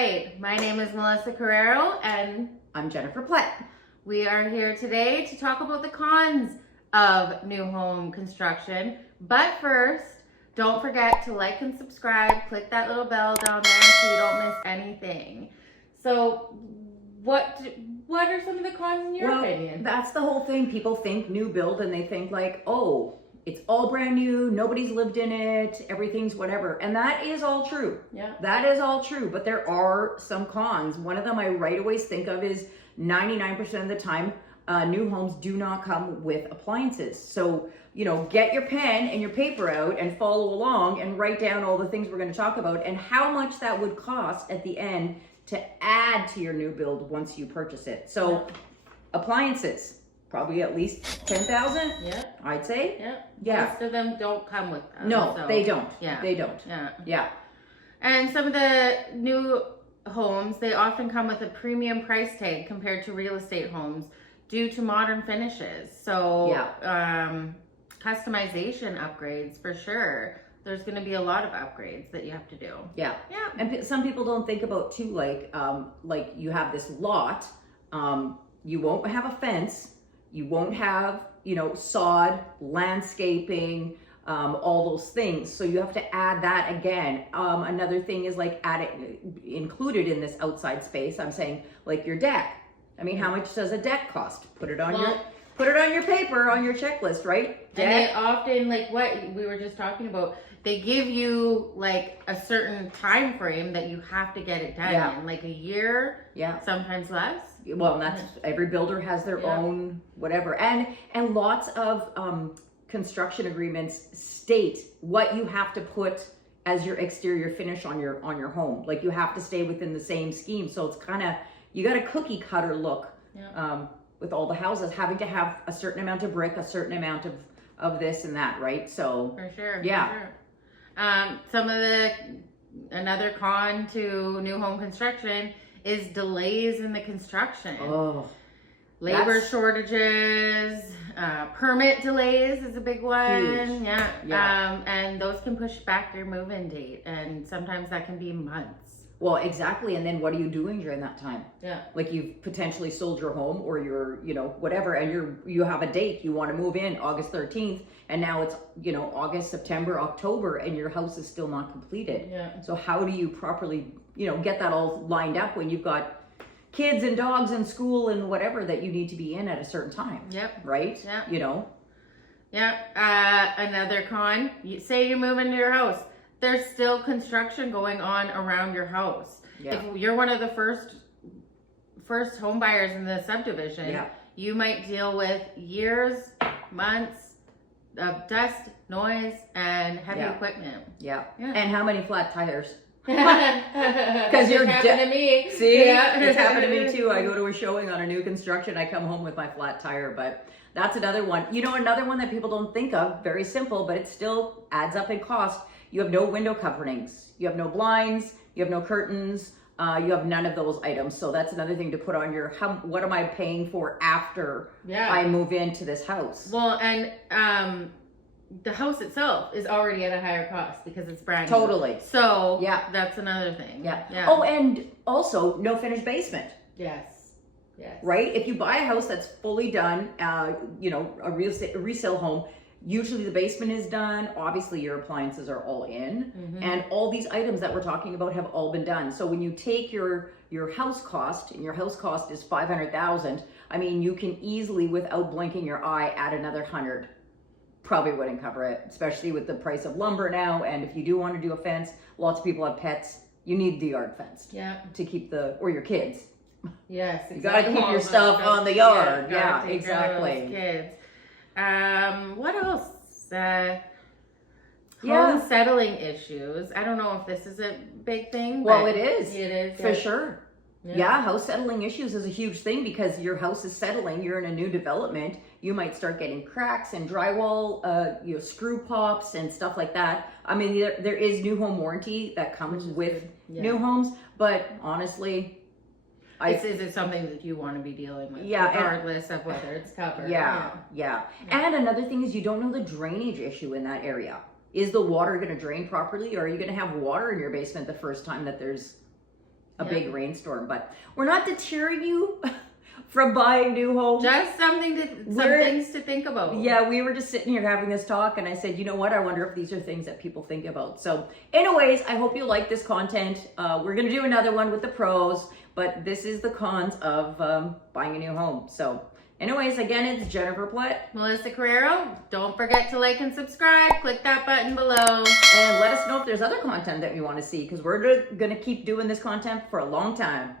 right, my name is Melissa Carreiro and I'm Jennifer Plett. We are here today to talk about the cons of new home construction. But first, don't forget to like and subscribe. Click that little bell down there so you don't miss anything. So what are some of the cons in your opinion? That's the whole thing. People think new build and they think like, oh, it's all brand new, nobody's lived in it, everything's whatever. And that is all true. Yeah. That is all true, but there are some cons. One of them I right away think of is 99% of the time, new homes do not come with appliances. So, get your pen and your paper out and follow along and write down all the things we're going to talk about and how much that would cost at the end to add to your new build once you purchase it. So, appliances. Probably at least 10,000. Yeah. I'd say. Yeah. Yeah. Most of them don't come with them. No, so, they don't. Yeah. They don't. Yeah. Yeah. And some of the new homes, they often come with a premium price tag compared to real estate homes due to modern finishes. So, customization upgrades for sure. There's going to be a lot of upgrades that you have to do. Yeah. Yeah. And some people don't think about too, like you have this lot, you won't have a fence. You won't have, sod, landscaping, all those things. So you have to add that again. Another thing is like included in this outside space. I'm saying like your deck. I mean, how much does a deck cost? Put it on your paper, on your checklist, right? Deck. And they often, like what we were just talking about, they give you like a certain time frame that you have to get it done in, like a year, sometimes less. Well, that's every builder has their own whatever, and lots of construction agreements state what you have to put as your exterior finish on your home. Like you have to stay within the same scheme, so it's kind of you got a cookie cutter look with all the houses having to have a certain amount of brick, a certain amount of this and that, right? So for sure, yeah. Another con to new home construction is delays in the construction. Labor shortages, permit delays is a big one. Huge. Yeah. And those can push back your move-in date, and sometimes that can be months. Well, exactly. And then what are you doing during that time? Yeah. Like you've potentially sold your home or you're, whatever, and you have a date, you want to move in August 13th, and now it's, August, September, October, and your house is still not completed. Yeah. So how do you properly, get that all lined up when you've got kids and dogs and school and whatever that you need to be in at a certain time? Yep. Right? Yeah. Yeah. Another con, say you move into your house. There's still construction going on around your house. Yeah. If you're one of the first home buyers in the subdivision, you might deal with years, months of dust, noise, and heavy equipment. Yeah. And how many flat tires? Because It's happened to me. See, it's happened to me too. I go to a showing on a new construction. I come home with my flat tire, but that's another one. Another one that people don't think of, very simple, but it still adds up in cost. You have no window coverings. You have no blinds. You have no curtains. You have none of those items. So that's another thing to put on your, what am I paying for after I move into this house? Well, and the house itself is already at a higher cost because it's brand new. Totally. So that's another thing. Yeah. Oh, and also no finished basement. Yes. Right? If you buy a house that's fully done, a resale home, usually the basement is done. Obviously your appliances are all in, and all these items that we're talking about have all been done. So when you take your house cost, and your house cost is $500,000, I mean, you can easily, without blinking your eye, add another 100. Probably wouldn't cover it, especially with the price of lumber now. And if you do want to do a fence, lots of people have pets. You need the yard fenced to keep or your kids. Yes, exactly. You got to keep your stuff on the yard. Yeah, exactly. Kids. What else? Home settling issues. I don't know if this is a big thing. Well, it is. It is. For sure. Yeah, house settling issues is a huge thing because your house is settling. You're in a new development. You might start getting cracks and drywall, screw pops and stuff like that. I mean, there is new home warranty that comes with new homes, but honestly, This isn't something that you want to be dealing with, regardless of whether it's covered. Yeah. And another thing is you don't know the drainage issue in that area. Is the water going to drain properly, or are you going to have water in your basement the first time that there's a big rainstorm. But we're not deterring you from buying new homes. Just some things to think about. Yeah, we were just sitting here having this talk, and I said, you know what? I wonder if these are things that people think about. So anyways, I hope you like this content. We're going to do another one with the pros, but this is the cons of buying a new home. So anyways, again, it's Jennifer Plett. Melissa Carreiro. Don't forget to like and subscribe. Click that button below. And let us know if there's other content that you want to see, because we're going to keep doing this content for a long time.